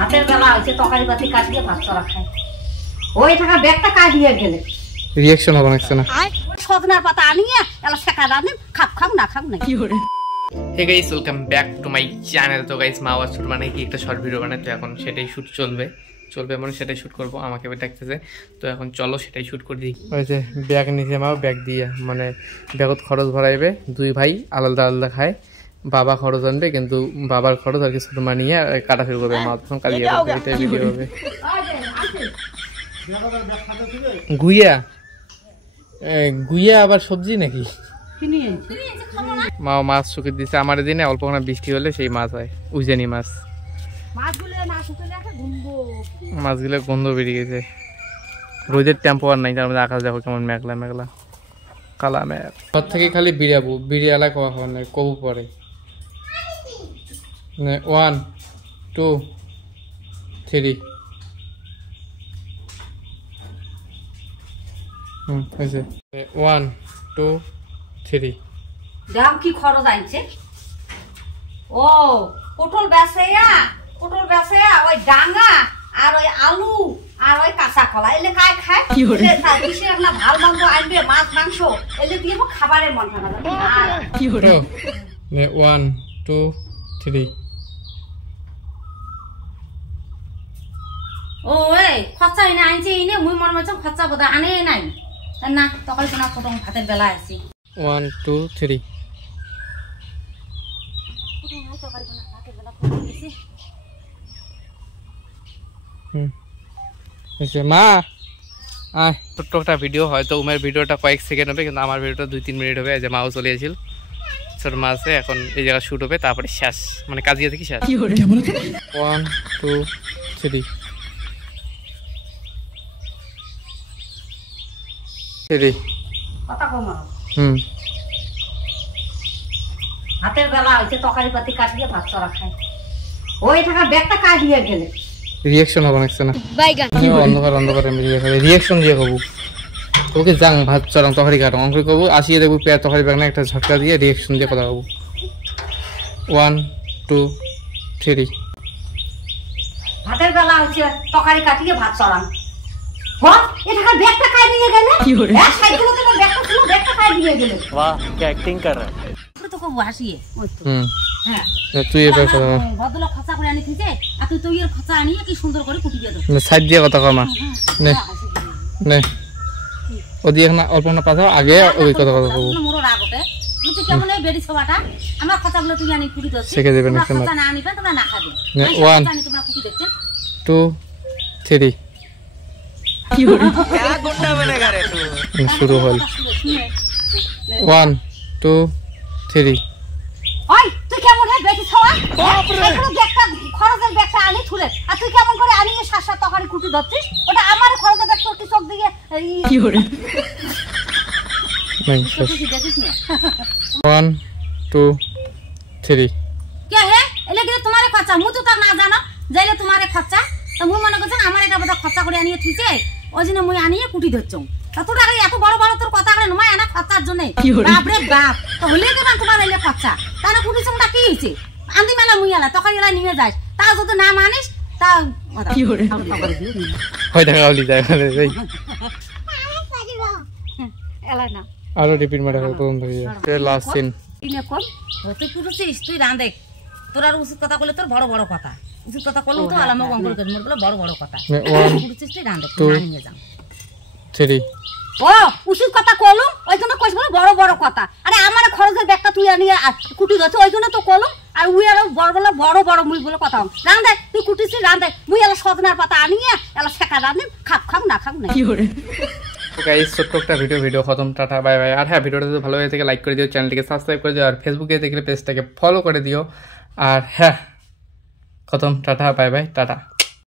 হাতের বেলা হয়েছে তরকারি পাতি কাটিয়ে ভাত চড়া খায়। ওই থাকা ব্যাগটা কাটিয়ে গেলে রিঅ্যাকশন হবে না সজনার পাতা আনিয়ে এলা শেখা রাঁধে খাপ খাও না খাও না। Hey guys, welcome back to my channel. তো গাইস মা আওয়াজ শুট মানে কি একটা শর্ট ভিডিও বানায়, তো এখন সেটাই শুট চলবে মানে সেটাই শুট করবো। আমাকে ডাকতেছে, তো এখন চলো সেটাই শুট করে দিই। ওই যে ব্যাগ নিচে মা ব্যাগ দিয়ে মানে ব্যাগত খরচ ভরাইবে, দুই ভাই আলাদা আলাদা খায়। বাবা খরচ আনবে, কিন্তু বাবার খরচ আর কি ছোট মা নিয়ে কাটা ফের করবে। মা তখন কালিয়ে ভিডিও হবে। গুইয়া গুইয়া আবার সবজি নাকি? মা মাছ শুকিয়ে দিচ্ছে আমার দিনে, অল্প কোনো বৃষ্টি হলে সেই মাছ হয়, উজানি মাছ। মাছগুলো গন্ধ বেরিয়ে গেছে, রোদের টেম্পো আর নাই, তার মধ্যে আকাশ দেখো কেমন মেঘলা মেঘলা কালা মেঘ। ঘর থেকে খালি বিড়াবো, বিড়িয়ালা খাওয়া খাওয়া নাই, কবু পরে 1 2 3 হয়েছে 1 2 3। দাম কি খরচ আইছে? ও পটল বেসে ওই ডাঙ্গা আর ওই আলু আর ওই কাঁচা কলা এলে খায় না। ভাল মাংস আনবে, মাছ মাংস এলে দিয়ে খাবারের মন খানা 1 2 3। ও এই খরচা এনে আনছে, এনে মুই মনে হচ্ছে খরচা বোধহয় আনে নাই না, তখন কোনো প্রথম ভাতের বেলা আছি। 1 2 3। মা ছোট্ট একটা ভিডিও, হয়তো উমের ভিডিওটা কয়েক সেকেন্ড হবে, কিন্তু আমার ভিডিওটা 2-3 মিনিট হবে। যে মাও চলে এসেছিল, ছোট মা আছে, এখন এই জায়গা শুট হবে, তারপরে শেষ, মানে কাজিয়া থেকে শেষ। 1 2 3 কথা কম। হাতের বেলা হয়েছে তরকারি পাতি কাটিয়ে ভাত চড়া খায়। ওই থাকা ব্যাগটা কাটিয়ে গেলে রিঅ্যাকশন হবে না অন্ধকার রিঅ্যাকশন দিয়ে কবু ওকে যাং ভাত চড়াং তরকারি কাটাং অঙ্ক কবু আসিয়ে দেবো পেঁয়াজ তরকারি ব্যাগ না একটা ঝটকা দিয়ে রিঅ্যাকশন দিয়ে কথা কবু। 1 2 3। হাতের বেলা হয়েছে তরকারি কাটিয়ে ভাত চড়াং। ব্যাগটা কাটিয়ে গেলে ব্যাগটা কাটিয়ে গেলে। वाह क्या एक्टिंग कर रहा है। তো কবু হাসিয়ে হ্যাঁ তুই এবার কথা বল। বদলা খরচা করে আনি থিছে, আর তুই এর খরচা আনিয়ে কি সুন্দর করে কুটি দিয়ে দাও। সাইড দিয়ে কথা কমা নে নে ওদি এখন অল্প না পাঠাও আগে ওই কথা কবু। মোর রাগতে তুই কেমন এই বেডি সবাটা আমার খরচাগুলো তুই আনি কুটি দাও। শিখে দেবেন না খরচা না আনিবে তোমরা না খাবে। 1 তোমরা কুটি দেখছেন 2 3। क्या गुंडा बनेगा रे तू। শুরু হল 1 2 3। ওই তুই কেমন হে বেটি ছওয়া এখনো ব্যাগটা খরচের ব্যাগটা আনি থুলে, আর তুই কেমন করে আনিয়ে শাসা তরকারি কুটি ধরছিস? ওটা আমার খরচের ব্যাগ, তোর কি চোখ দিয়ে কি করে নাই দেখিস না। 1 2 3। কে হে এলে কি তোমারে খরচা মু তো তার না জানো যাইলে তোমারে খরচা, তো মু মনে করছেন আমার এটা বোধহয় খরচা করে আনিয়ে থুইছে, ওই জন্য মুই আনিয়ে কুটি ধরছম। তোর আগে এত বড় বড় তোর কথা করে নয় আনা খরচার জন্য। বাপরে বাপ, তো হলে দেবা তোমার এলে খরচা তাহলে কুটিছমটা কি হয়েছে? আন্দি মেলা মুই এলা তরকারি এলা নিয়ে যাস, তা যদি না মানিস তা কি করে হয় দেখা হলি যায় এলা না আরো রিপিট মারা তদন্ত হয়ে যায়। লাস্ট সিন ইনে কোন তুই পুরুছিস, তুই রাঁধে তোর আর উচিত কথা বলে তোর বড় বড় কথা, উচিত কথা বললো তো আলামা অঙ্কল করে মোর বলে বড় বড় কথা। পুরুছিস তুই রাঁধে নিয়ে যাও 3। ও উচিত কথা কলম ওই জন্য কইছ বড় বড় কথা। আরে আমার খরচের ব্যাগটা তুই আনিয়ে কুটি ধরছ ওই জন্য তো কলম, আর উই আর বড় বড় মুই বলে কথা রাঁধে তুই কুটিছিস রাঁধে মুই এলা সজনার পাতা আনিয়ে এলা শেখা রাঁধে খাপ খাও না খাও না। গাইস ছোট্ট একটা ভিডিও খতম, টাটা বাই বাই। আর হ্যাঁ, ভিডিওটা যদি ভালো হয়ে থাকে লাইক করে দিও, চ্যানেলটিকে সাবস্ক্রাইব করে দিও, আর ফেসবুকে দেখলে পেজটাকে ফলো করে দিও। আর হ্যাঁ খতম, টাটা বাই বাই টাটা।